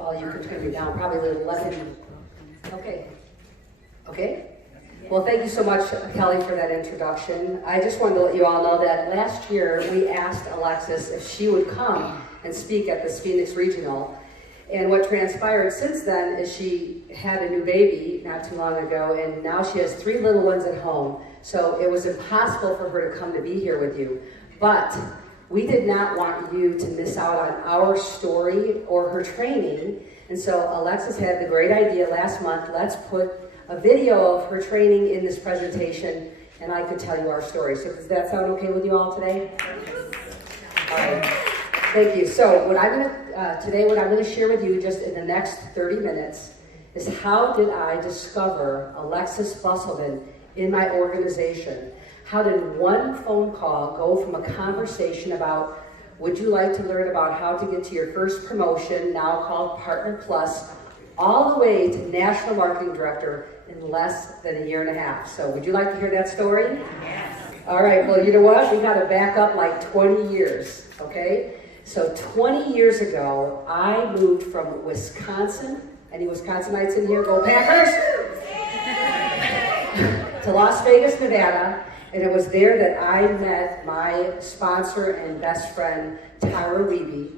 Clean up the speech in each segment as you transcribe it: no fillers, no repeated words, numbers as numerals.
Paul, you can turn me down probably a little less. Okay. Okay? Well, thank you so much, Kelly, for that introduction. I just wanted to let you all know that last year we asked Alexis if she would come and speak at this Phoenix Regional. And what transpired since then is she had a new baby not too long ago, and now she has 3 little ones at home. So it was impossible for her to come to be here with you. But we did not want you to miss out on our story or her training. And so Alexis had the great idea last month, let's put a video of her training in this presentation, and I could tell you our story. So does that sound okay with you all today? All right, thank you. So what I'm going to share with you just in the next 30 minutes is how did I discover Alexis Busselman in my organization? How did one phone call go from a conversation about would you like to learn about how to get to your first promotion, now called Partner Plus, all the way to National Marketing Director in less than a year and a half. So would you like to hear that story? Yes. All right, well, you know what? We got to back up like 20 years, okay? So 20 years ago, I moved from Wisconsin. Any Wisconsinites in here? Go Packers! To Las Vegas, Nevada. And it was there that I met my sponsor and best friend, Tyra Wiebe.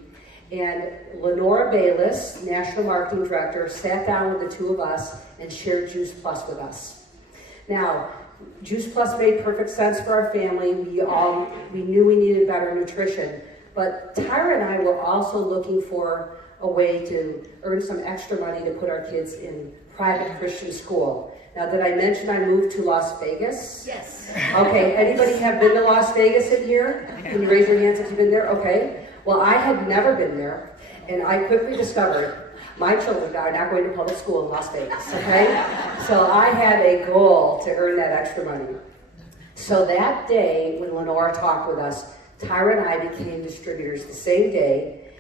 And Lenora Bayless, National Marketing Director, sat down with the two of us and shared Juice Plus with us. Now, Juice Plus made perfect sense for our family. We knew we needed better nutrition. But Tyra and I were also looking for a way to earn some extra money to put our kids in private Christian school. Now, did I mention I moved to Las Vegas? Yes. Okay, anybody have been to Las Vegas in here? Can you raise your hands if you've been there? Okay. Well, I had never been there, and I quickly discovered my children are not going to public school in Las Vegas, okay? So I had a goal to earn that extra money. So that day, when Lenora talked with us, Tyra and I became distributors the same day,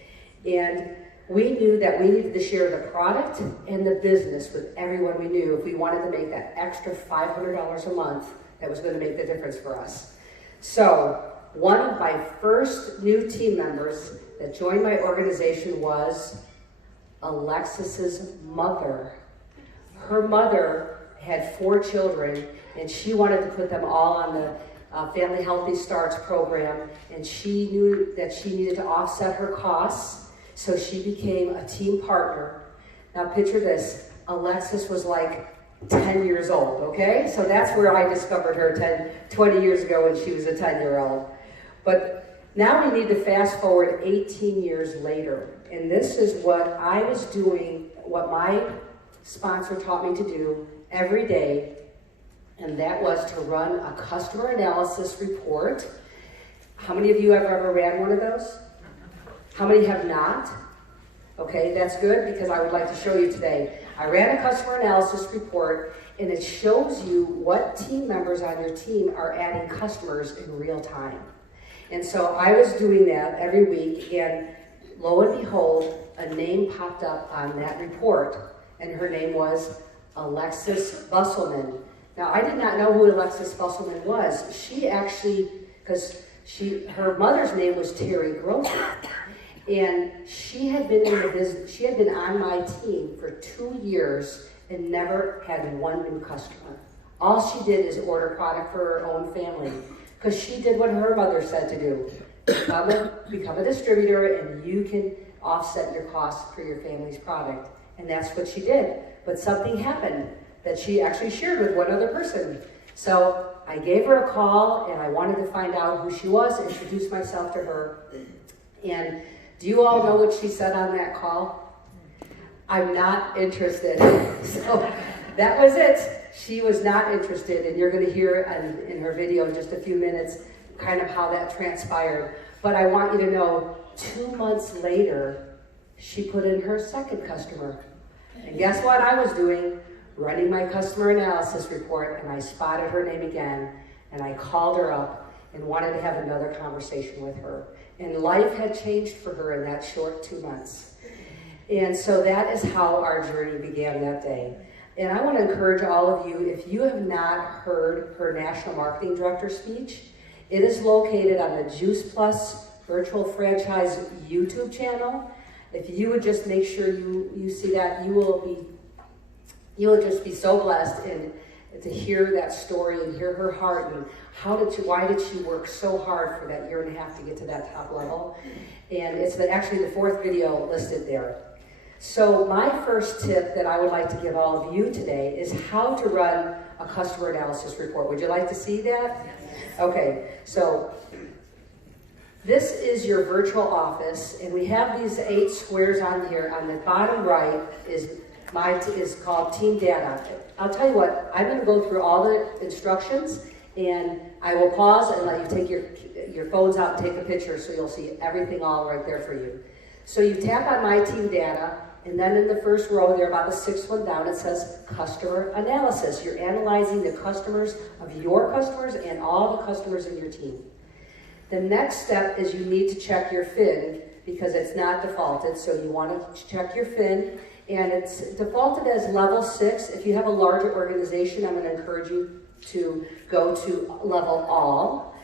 and we knew that we needed to share the product and the business with everyone we knew if we wanted to make that extra $500 a month that was going to make the difference for us. So one of my first new team members that joined my organization was Alexis's mother. Her mother had 4 children, and she wanted to put them all on the Family Healthy Starts program, and she knew that she needed to offset her costs, so she became a team partner. Now picture this, Alexis was like 10 years old, okay? So that's where I discovered her 20 years ago when she was a 10-year-old. But now we need to fast forward 18 years later, and this is what I was doing, what my sponsor taught me to do every day, and that was to run a customer analysis report. How many of you have ever ran one of those? How many have not? Okay, that's good because I would like to show you today. I ran a customer analysis report, and it shows you what team members on your team are adding customers in real time. And so I was doing that every week, and lo and behold, a name popped up on that report, and her name was Alexis Busselman. Now, I did not know who Alexis Busselman was. She actually, because her mother's name was Terry Grover, and she had been in the business, she had been on my team for 2 years and never had one new customer. All she did is order product for her own family, because she did what her mother said to do. Become a distributor, and you can offset your costs for your family's product. And that's what she did. But something happened that she actually shared with one other person. So I gave her a call, and I wanted to find out who she was, introduce myself to her. And do you all know what she said on that call? I'm not interested. So that was it. She was not interested, and you're going to hear in her video in just a few minutes kind of how that transpired. But I want you to know, 2 months later, she put in her second customer. And guess what I was doing? Running my customer analysis report, and I spotted her name again, and I called her up and wanted to have another conversation with her. And life had changed for her in that short 2 months. And so that is how our journey began that day. And I want to encourage all of you, if you have not heard her National Marketing Director speech, it is located on the Juice Plus Virtual Franchise YouTube channel. If you would just make sure you see that, you will just be so blessed, and to hear that story and hear her heart and why did she work so hard for that 1.5 years to get to that top level. And it's actually the 4th video listed there. So my first tip that I would like to give all of you today is how to run a customer analysis report. Would you like to see that? Okay, so this is your virtual office, and we have these 8 squares on here. On the bottom right is called Team Data. I'll tell you what, I'm going to go through all the instructions, and I will pause and let you take your phones out and take a picture so you'll see everything all right there for you. So you tap on My Team Data, and then in the first row there, about the 6th one down, it says Customer Analysis. You're analyzing the customers of your customers and all the customers in your team. The next step is you need to check your FIN because it's not defaulted, so you want to check your FIN, and it's defaulted as level 6. If you have a larger organization, I'm going to encourage you to go to level all.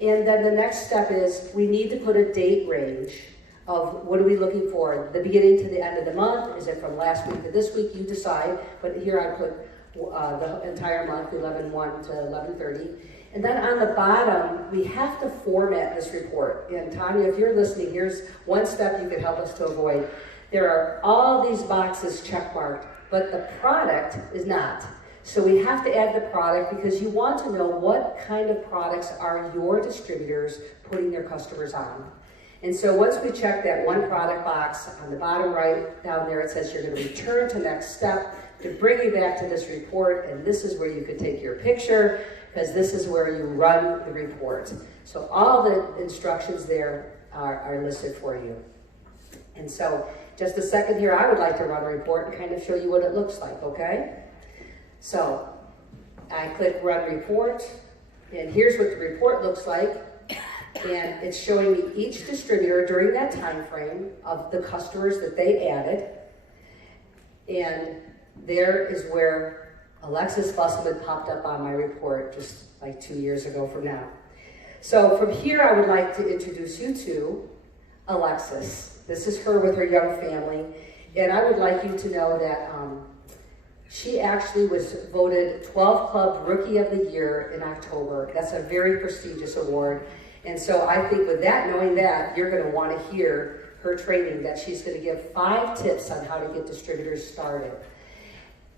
And then the next step is we need to put a date range of what are we looking for, the beginning to the end of the month, is it from last week to this week, you decide, but here I put the entire month, 11/1 to 11/30. And then on the bottom, we have to format this report. And Tanya, if you're listening, here's one step you could help us to avoid. There are all these boxes checkmarked, but the product is not. So we have to add the product because you want to know what kind of products are your distributors putting their customers on. And so once we check that one product box on the bottom right down there, it says you're going to return to next step to bring you back to this report, and this is where you could take your picture because this is where you run the report. So all the instructions there are listed for you. And so just a second here, I would like to run a report and kind of show you what it looks like, okay? So I click Run Report, and here's what the report looks like. And it's showing me each distributor during that time frame of the customers that they added. And there is where Alexis Busselman popped up on my report just like 2 years ago from now. So from here, I would like to introduce you to Alexis. This is her with her young family. And I would like you to know that she actually was voted 12 Club Rookie of the Year in October. That's a very prestigious award. And so I think with that, knowing that, you're going to want to hear her training that she's going to give 5 tips on how to get distributors started.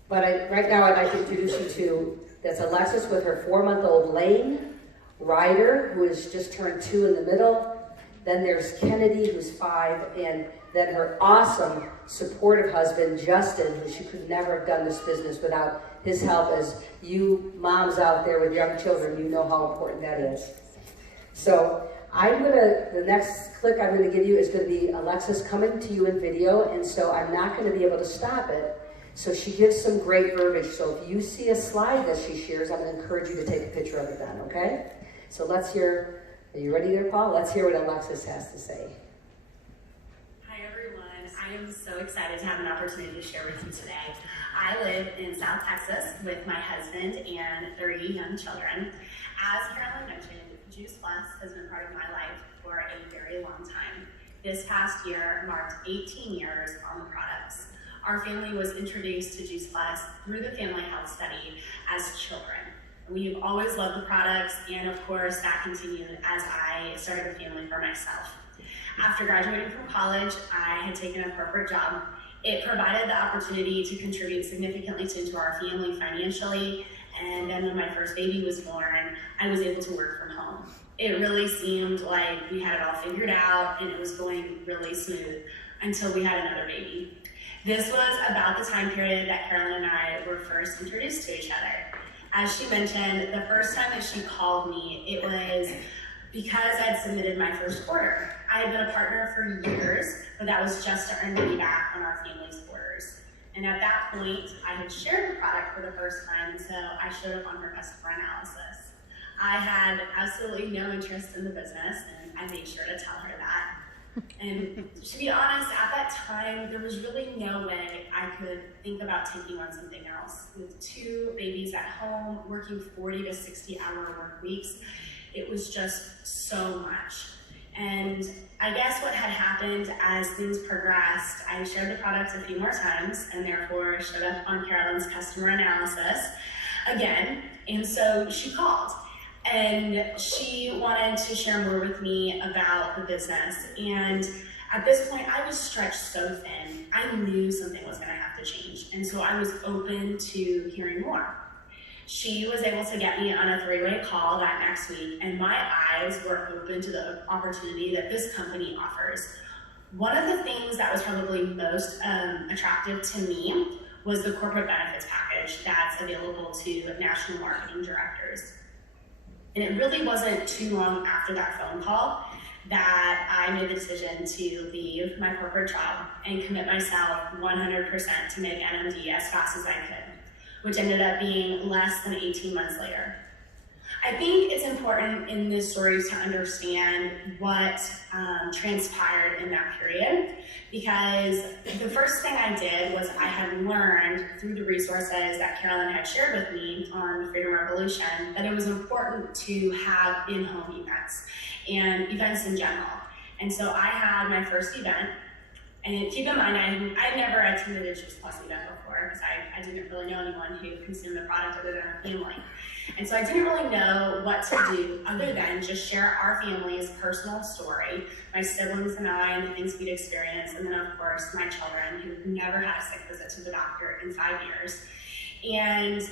But right now I'd like to introduce you to, that's Alexis with her 4-month-old Lane, Ryder, who has just turned 2 in the middle. Then there's Kennedy, who's 5, and then her awesome, supportive husband, Justin, who she could never have done this business without his help. As you moms out there with young children, you know how important that is. So the next click I'm going to give you is going to be Alexis coming to you in video, and so I'm not going to be able to stop it. So she gives some great verbiage. So if you see a slide that she shares, I'm going to encourage you to take a picture of it then, okay? So let's hear, are you ready there, Paul? Let's hear what Alexis has to say. Hi everyone, I am so excited to have an opportunity to share with you today. I live in South Texas with my husband and 3 young children. As Carolyn mentioned, Juice Plus has been part of my life for a very long time. This past year marked 18 years on the products. Our family was introduced to Juice Plus through the family health study as children. We've always loved the products, and of course that continued as I started a family for myself. After graduating from college, I had taken a corporate job. It provided the opportunity to contribute significantly to our family financially, and then when my first baby was born, I was able to work from home. It really seemed like we had it all figured out and it was going really smooth until we had another baby. This was about the time period that Carolyn and I were first introduced to each other. As she mentioned, the first time that she called me, it was because I had submitted my first order. I had been a partner for years, but that was just to earn money back on our family's orders. And at that point, I had shared the product for the first time, so I showed up on her customer analysis. I had absolutely no interest in the business, and I made sure to tell her that. And to be honest, at that time, there was really no way I could think about taking on something else. With 2 babies at home, working 40 to 60 hour work weeks, it was just so much. And I guess what had happened as things progressed, I shared the product a few more times and therefore showed up on Carolyn's customer analysis again. And so she called and she wanted to share more with me about the business. And at this point, I was stretched so thin. I knew something was gonna have to change. And so I was open to hearing more. She was able to get me on a 3-way call that next week, and my eyes were open to the opportunity that this company offers. One of the things that was probably most attractive to me was the corporate benefits package that's available to national marketing directors. And it really wasn't too long after that phone call that I made the decision to leave my corporate job and commit myself 100% to make NMD as fast as I could, which ended up being less than 18 months later. I think it's important in this story to understand what transpired in that period, because the first thing I did was I had learned through the resources that Carolyn had shared with me on the Freedom Revolution that it was important to have in-home events and events in general. And so I had my first event, and keep in mind, I never attended a Juice Plus event before because I didn't really know anyone who consumed the product other than our family. And so I didn't really know what to do other than just share our family's personal story, my siblings and I, and the things we'd experienced, and then of course my children who've never had a sick visit to the doctor in 5 years. And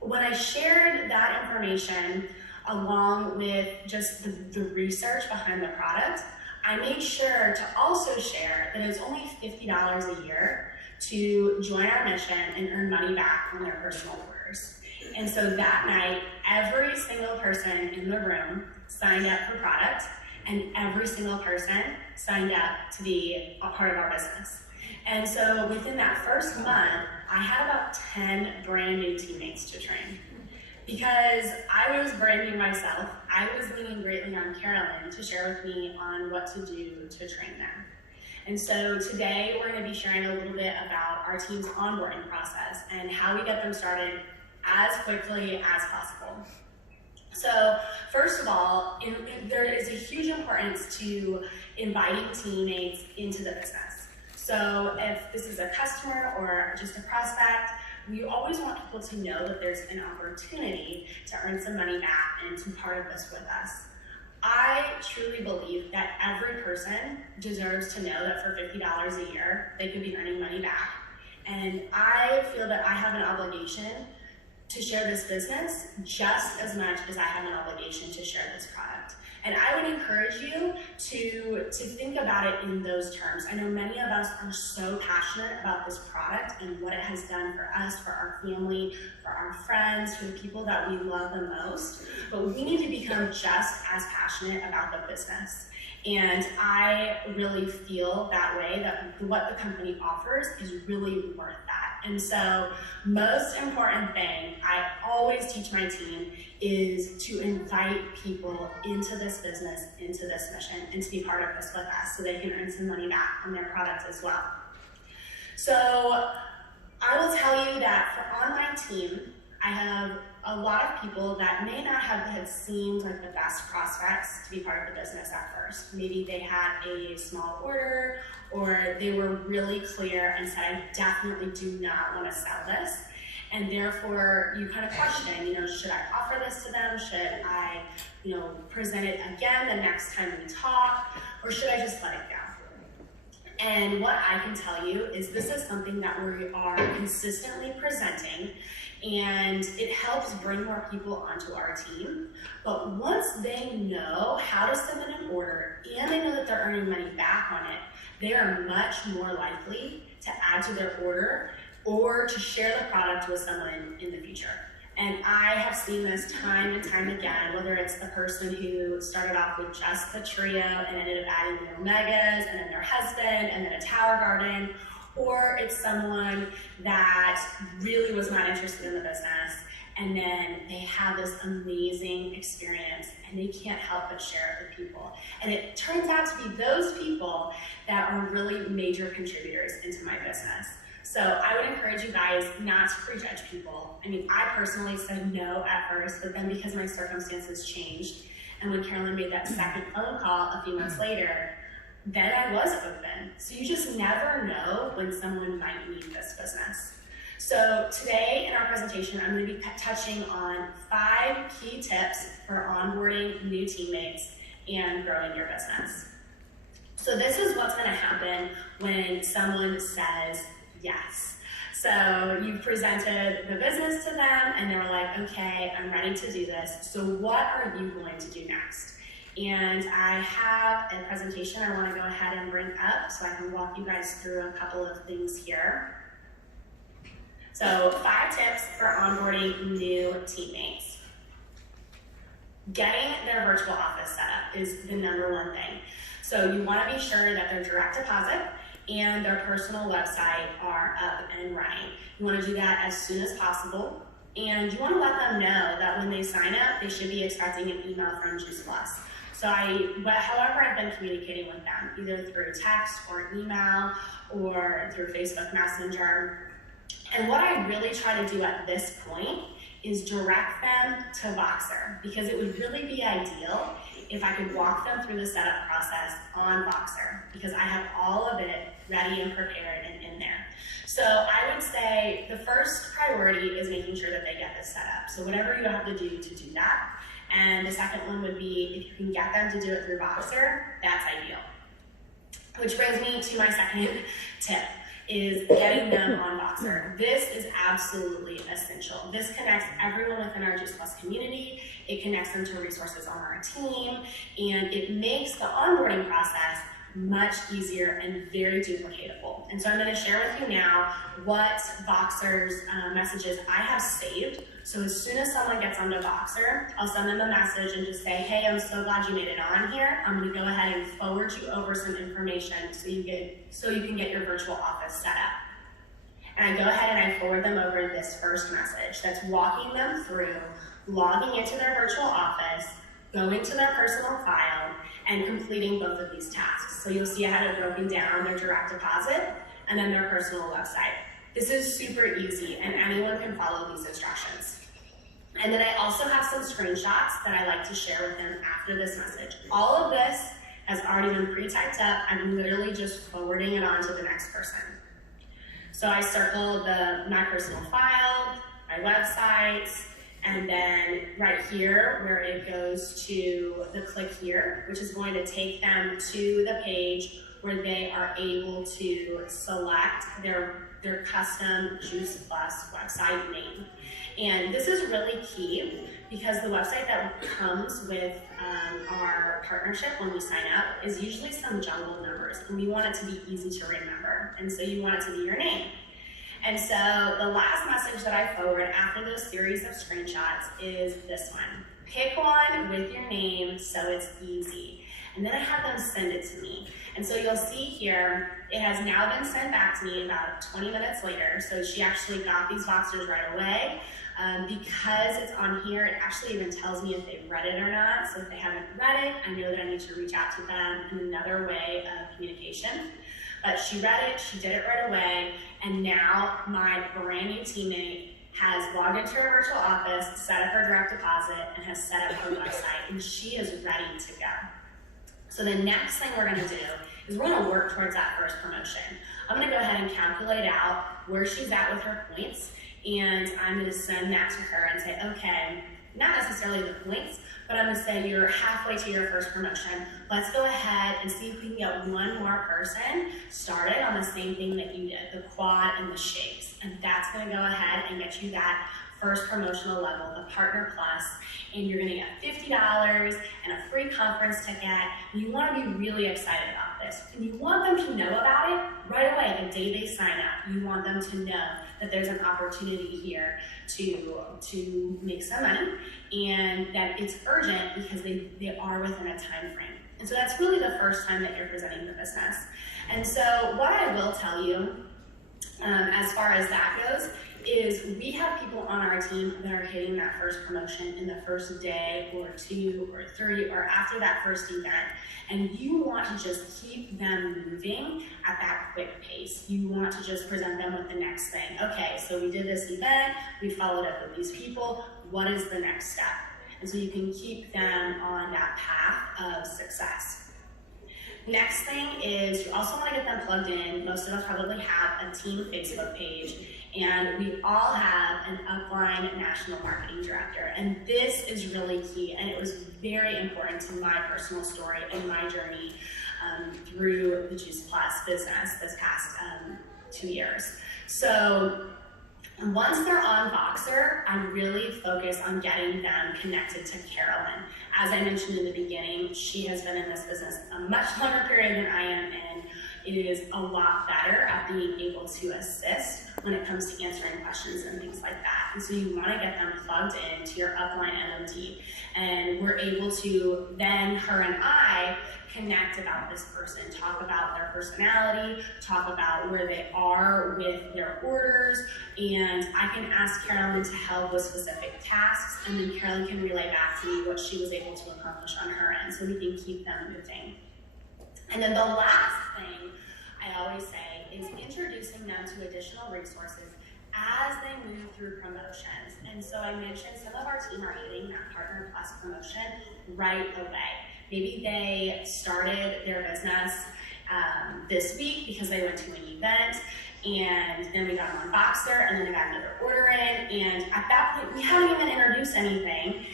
when I shared that information along with just the research behind the product, I made sure to also share that it's only $50 a year to join our mission and earn money back on their personal orders. And so that night, every single person in the room signed up for product, and every single person signed up to be a part of our business. And so within that first month, I had about 10 brand new teammates to train. Because I was branding myself, I was leaning greatly on Carolyn to share with me on what to do to train them. And so today we're going to be sharing a little bit about our team's onboarding process and how we get them started as quickly as possible. So first of all, there is a huge importance to inviting teammates into the business. So if this is a customer or just a prospect, we always want people to know that there's an opportunity to earn some money back and to be part of this with us. I truly believe that every person deserves to know that for $50 a year, they could be earning money back. And I feel that I have an obligation to share this business just as much as I have an obligation to share this product. And I would encourage you to think about it in those terms. I know many of us are so passionate about this product and what it has done for us, for our family, for our friends, for the people that we love the most, but we need to become just as passionate about the business. And I really feel that way, that what the company offers is really worth that. And so, most important thing I always teach my team is to invite people into this business, into this mission, and to be part of this with us so they can earn some money back from their product as well. So, I will tell you that for on my team, I have a lot of people that may not have seemed like the best prospects to be part of the business at first. Maybe they had a small order, or they were really clear and said, I definitely do not want to sell this. And therefore, you kind of question, should I offer this to them? Should I, present it again the next time we talk? Or should I just let it go? And what I can tell you is this is something that we are consistently presenting, and it helps bring more people onto our team. But once they know how to submit an order and they know that they're earning money back on it, they are much more likely to add to their order or to share the product with someone in the future. And I have seen this time and time again, whether it's the person who started off with just the trio and ended up adding the omegas and then their husband and then a tower garden, or it's someone that really was not interested in the business and then they have this amazing experience and they can't help but share it with people. And it turns out to be those people that are really major contributors into my business. So I would encourage you guys not to prejudge people. I mean, I personally said no at first, but then because my circumstances changed And when Carolyn made that second phone call a few months later, then I was open. So you just never know when someone might need this business. So today in our presentation, I'm going to be touching on 5 key tips for onboarding new teammates and growing your business. So this is what's going to happen when someone says yes. So you've presented the business to them and they're like, okay, I'm ready to do this. So what are you going to do next? And I have a presentation I want to go ahead and bring up so I can walk you guys through a couple of things here. So 5 tips for onboarding new teammates. Getting their virtual office set up is the #1 thing. So you want to be sure that their direct deposit and their personal website are up and running. You want to do that as soon as possible. And you want to let them know that when they sign up, they should be expecting an email from Juice Plus. So however I've been communicating with them, either through text or email or through Facebook Messenger. And what I really try to do at this point is direct them to Voxer, because it would really be ideal if I could walk them through the setup process on Voxer, because I have all of it ready and prepared and in there. So I would say the first priority is making sure that they get this set up. So whatever you have to do that. And the second one would be if you can get them to do it through Voxer, that's ideal. Which brings me to my second tip, is getting them on Voxer. This is absolutely essential. This connects everyone within our Juice Plus community. It connects them to resources on our team, and it makes the onboarding process much easier and very duplicatable. And so I'm going to share with you now what Voxer's messages I have saved. So as soon as someone gets onto Voxer, I'll send them a message and just say, hey, I'm so glad you made it on here. I'm going to go ahead and forward you over some information so you can get your virtual office set up. And I go ahead and I forward them over this first message that's walking them through logging into their virtual office, going to their personal file, and completing both of these tasks. So you'll see I had it broken down, their direct deposit, and then their personal website. This is super easy, and anyone can follow these instructions. And then I also have some screenshots that I like to share with them after this message. All of this has already been pre-typed up. I'm literally just forwarding it on to the next person. So I circled my personal file, my website, and then right here where it goes to the click here, which is going to take them to the page where they are able to select their custom Juice Plus website name. And this is really key because the website that comes with our partnership when we sign up is usually some jumbled numbers, and we want it to be easy to remember. And so you want it to be your name. And so the last message that I forward after those series of screenshots is this one. Pick one with your name so it's easy. And then I have them send it to me. And so you'll see here, it has now been sent back to me about 20 minutes later. So she actually got these Voxers right away. Because it's on here, it actually even tells me if they've read it or not. So if they haven't read it, I know that I need to reach out to them in another way of communication. But she read it, she did it right away, and now my brand new teammate has logged into her virtual office, set up her direct deposit, and has set up her website, and she is ready to go. So the next thing we're gonna do is we're gonna work towards that first promotion. I'm gonna go ahead and calculate out where she's at with her points, and I'm gonna send that to her and say, okay, not necessarily the points, but I'm gonna say you're halfway to your first promotion. Let's go ahead and see if we can get one more person started on the same thing that you did, the quad and the shakes. And that's gonna go ahead and get you that first promotional level, the Partner Plus, and you're gonna get $50 and a free conference ticket. You wanna be really excited about this. And you want them to know about it right away, the day they sign up. You want them to know that there's an opportunity here to make some money, and that it's urgent because they are within a time frame. And so that's really the first time that you're presenting the business. And so what I will tell you, as far as that goes, is we have people on our team that are hitting that first promotion in the first day or 2 or 3 or after that first event. And you want to just keep them moving at that quick pace. You want to just present them with the next thing. Okay, so we did this event, we followed up with these people, what is the next step? And so you can keep them on that path of success. Next thing is you also want to get them plugged in. Most of us probably have a team Facebook page, and we all have an upline national marketing director. And this is really key, and it was very important to my personal story and my journey through the Juice Plus business this past 2 years. So once they're on Voxer, I really focus on getting them connected to Carolyn. As I mentioned in the beginning, she has been in this business a much longer period than I am, and it is a lot better at being able to assist when it comes to answering questions and things like that. And so you want to get them plugged into your upline NMD, and we're able to then, her and I, connect about this person, talk about their personality, talk about where they are with their orders, and I can ask Carolyn to help with specific tasks, and then Carolyn can relay back to me what she was able to accomplish on her end, so we can keep them moving. And then the last thing I always say is introducing them to additional resources as they move through promotions. And so I mentioned some of our team are hitting that Partner Plus promotion right away. Maybe they started their business this week because they went to an event, and then we got them on Voxer, and then they got another order in, and at that point we haven't even introduced anything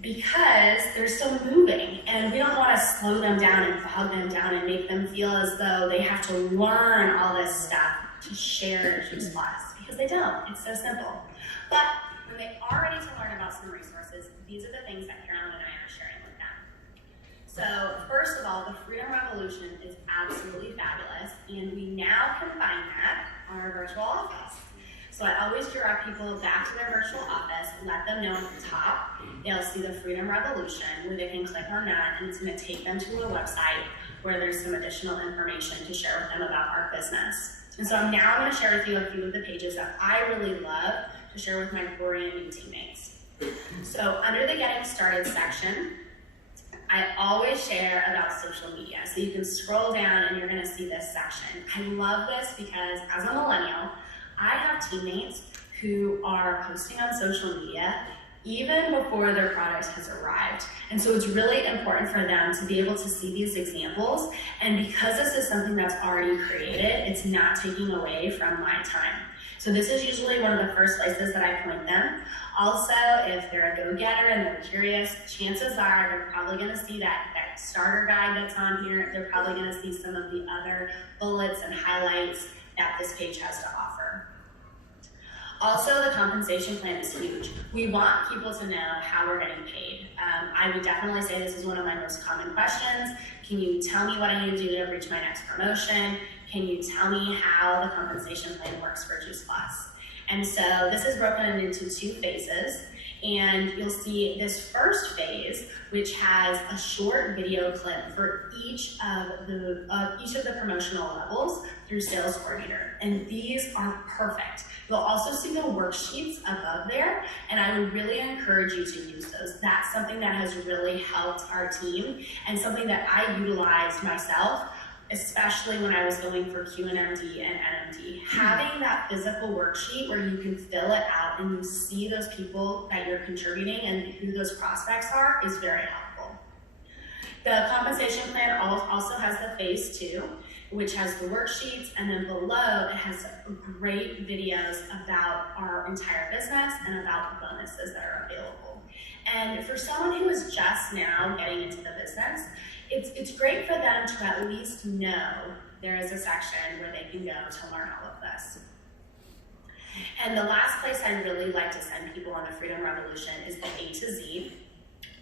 because they're still moving, and we don't want to slow them down and bog them down and make them feel as though they have to learn all this stuff to share Juice Plus, because they don't. It's so simple. But when they are ready to learn about some resources, these are the things that Carolyn and I are sharing with them. So first of all, the Freedom Revolution is absolutely fabulous, and we now can find that on our virtual office. So I always direct people back to their virtual office, let them know at the top, they'll see the Freedom Revolution, where they can click on that, and it's going to take them to a website where there's some additional information to share with them about our business. And so now I'm going to share with you a few of the pages that I really love to share with my brand new teammates. So under the Getting Started section, I always share about social media. So you can scroll down and you're going to see this section. I love this because as a millennial, I have teammates who are posting on social media even before their product has arrived. And so it's really important for them to be able to see these examples. And because this is something that's already created, it's not taking away from my time. So this is usually one of the first places that I point them. Also, if they're a go-getter and they're curious, chances are they're probably gonna see that starter guide that's on here. They're probably gonna see some of the other bullets and highlights that this page has to offer. Also, the compensation plan is huge. We want people to know how we're getting paid. I would definitely say this is one of my most common questions. Can you tell me what I need to do to reach my next promotion? Can you tell me how the compensation plan works for Juice Plus? And so this is broken into 2 phases. And you'll see this first phase, which has a short video clip for each of the promotional levels through Sales Coordinator. And these are perfect. You'll also see the worksheets above there, and I would really encourage you to use those. That's something that has really helped our team and something that I utilized myself, especially when I was going for QNMD and NMD. Having that physical worksheet where you can fill it out and you see those people that you're contributing and who those prospects are is very helpful. The compensation plan also has the phase 2, which has the worksheets, and then below it has great videos about our entire business and about the bonuses that are available. And for someone who is just now getting into the business, it's great for them to at least know there is a section where they can go to learn all of this. And the last place I really like to send people on the Freedom Revolution is the A to Z,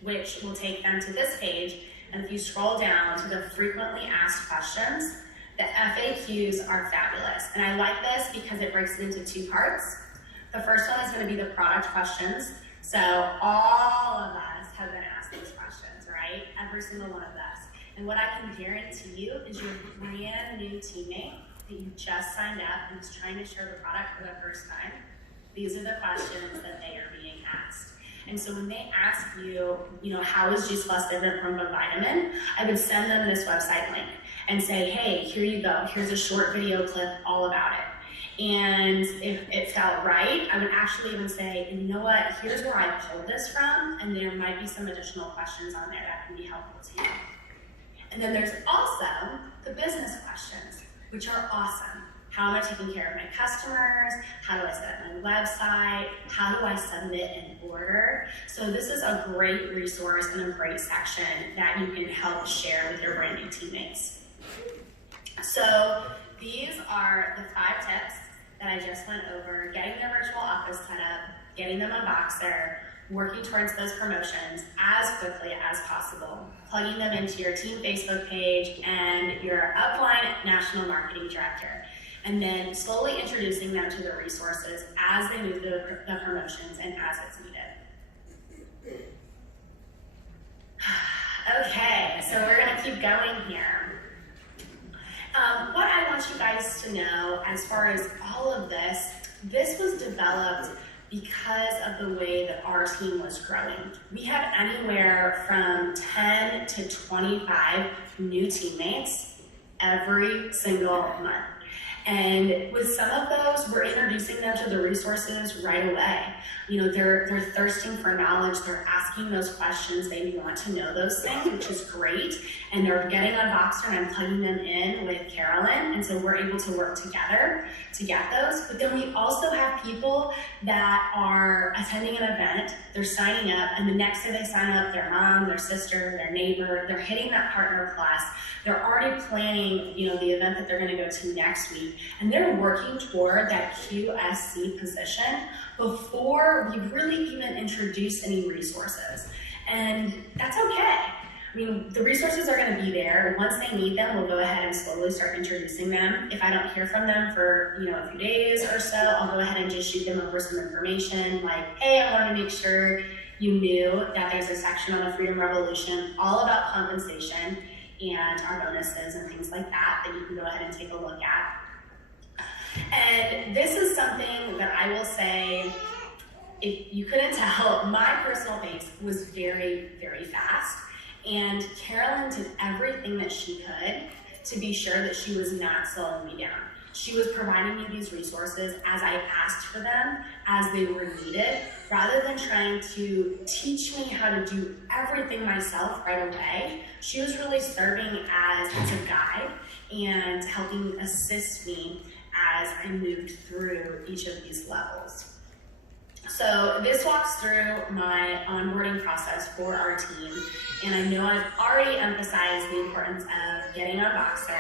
which will take them to this page. And if you scroll down to the frequently asked questions, the FAQs are fabulous. And I like this because it breaks it into 2 parts. The first one is going to be the product questions. So all of us have been asked these questions, right? Every single one of us. And what I can guarantee you is your brand new teammate that you just signed up and is trying to share the product for the first time. These are the questions that they are being asked. And so when they ask you, how is Juice Plus different from a vitamin, I would send them this website link and say, hey, here you go. Here's a short video clip all about it. And if it felt right, I would actually even say, you know what, here's where I pulled this from, and there might be some additional questions on there that can be helpful to you. And then there's also the business questions, which are awesome. How am I taking care of my customers? How do I set up my website? How do I submit an order? So this is a great resource and a great section that you can help share with your brand new teammates. So these are the 5 tips that I just went over: getting their virtual office set up, getting them on Boxer, working towards those promotions as quickly as possible, plugging them into your team Facebook page and your upline national marketing director, and then slowly introducing them to the resources as they move through the promotions and as it's needed. Okay, so we're gonna keep going here. What I want you guys to know as far as all of this was developed because of the way that our team was growing. We had anywhere from 10 to 25 new teammates every single month. And with some of those, we're introducing them to the resources right away. You know, they're thirsting for knowledge, they're asking those questions, they want to know those things, which is great. And they're getting on Boxer, and I'm plugging them in with Carolyn, and so we're able to work together to get those. But then we also have people that are attending an event, they're signing up, and the next day they sign up their mom, their sister, their neighbor, they're hitting that Partner Plus. They're already planning, you know, the event that they're going to go to next week, and they're working toward that QSC position before we really even introduce any resources. And that's okay. I mean, the resources are going to be there. Once they need them, we'll go ahead and slowly start introducing them. If I don't hear from them for, you know, a few days or so, I'll go ahead and just shoot them over some information like, hey, I want to make sure you knew that there's a section on the Freedom Revolution all about compensation and our bonuses and things like that you can go ahead and take a look at. And this is something that I will say, if you couldn't tell, my personal pace was very, very fast. And Carolyn did everything that she could to be sure that she was not slowing me down. She was providing me these resources as I asked for them, as they were needed, rather than trying to teach me how to do everything myself right away. She was really serving as a guide and helping assist me as I moved through each of these levels. So this walks through my onboarding process for our team, and I know I've already emphasized the importance of getting on Boxer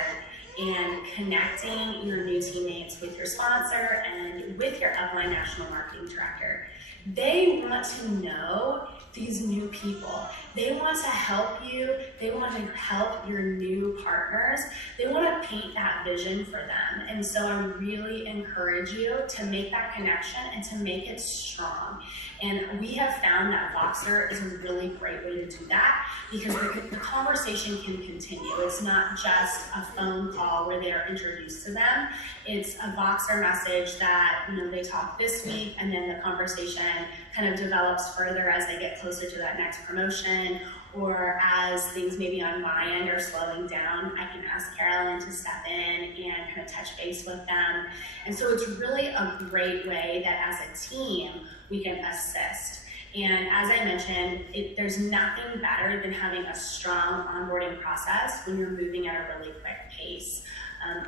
and connecting your new teammates with your sponsor and with your upline national marketing director. They want to know these new people. They want to help you. They want to help your new partners. They want to paint that vision for them. And so I really encourage you to make that connection and to make it strong. And we have found that Boxer is a really great way to do that because the conversation can continue. It's not just a phone call where they are introduced to them. It's a Boxer message that, you know, they talk this week, and then the conversation kind of develops further as they get closer to that next promotion, or as things maybe on my end are slowing down, I can ask Carolyn to step in and kind of touch base with them. And so it's really a great way that as a team, we can assist. And as I mentioned, there's nothing better than having a strong onboarding process when you're moving at a really quick pace.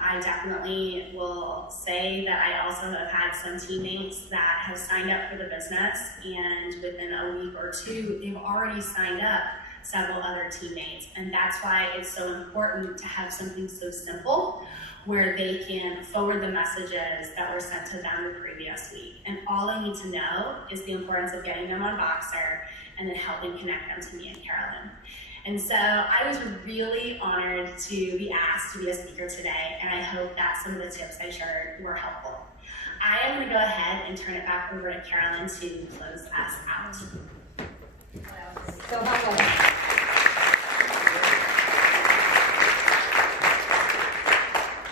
I definitely will say that I also have had some teammates that have signed up for the business, and within a week or two, they've already signed up several other teammates. And that's why it's so important to have something so simple where they can forward the messages that were sent to them the previous week. And all they need to know is the importance of getting them on Boxer and then helping connect them to me and Carolyn. And so I was really honored to be asked to be a speaker today, and I hope that some of the tips I shared were helpful. I am going to go ahead and turn it back over to Carolyn to close us out. So helpful.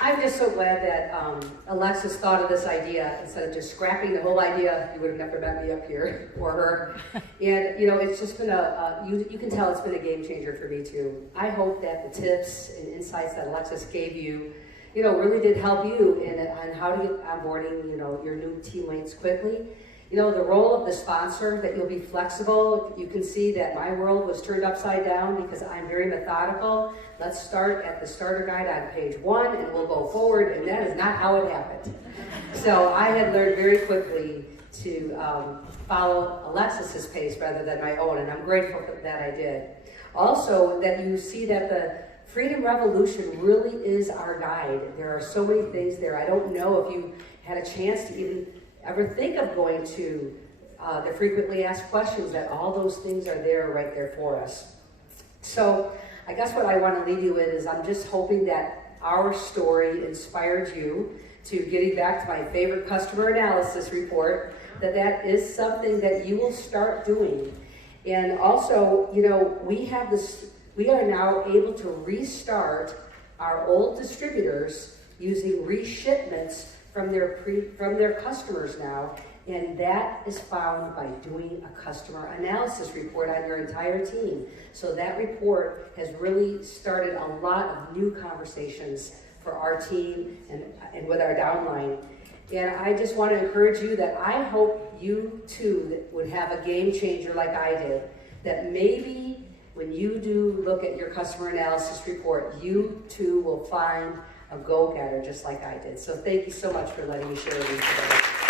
I'm just so glad that Alexis thought of this idea instead of just scrapping the whole idea. You would have never met me up here or her. And you know, it's just been you can tell it's been a game changer for me too. I hope that the tips and insights that Alexis gave you really did help you on how to get onboarding, your new teammates quickly. The role of the sponsor, that you'll be flexible. You can see that my world was turned upside down because I'm very methodical. Let's start at the starter guide on page 1 and we'll go forward, and that is not how it happened. So I had learned very quickly to follow Alexis's pace rather than my own, and I'm grateful that I did. Also, that you see that the Freedom Revolution really is our guide. There are so many things there. I don't know if you had a chance to even ever think of going to the frequently asked questions, that all those things are there, right there for us. So I guess what I want to leave you with is I'm just hoping that our story inspired you to getting back to my favorite customer analysis report, that is something that you will start doing. And also, we are now able to restart our old distributors using reshipments from their customers now, and that is found by doing a customer analysis report on your entire team. So that report has really started a lot of new conversations for our team and with our downline. And I just want to encourage you that I hope you too would have a game changer like I did, that maybe when you do look at your customer analysis report, you too will find a go-getter just like I did. So thank you so much for letting me share with you today.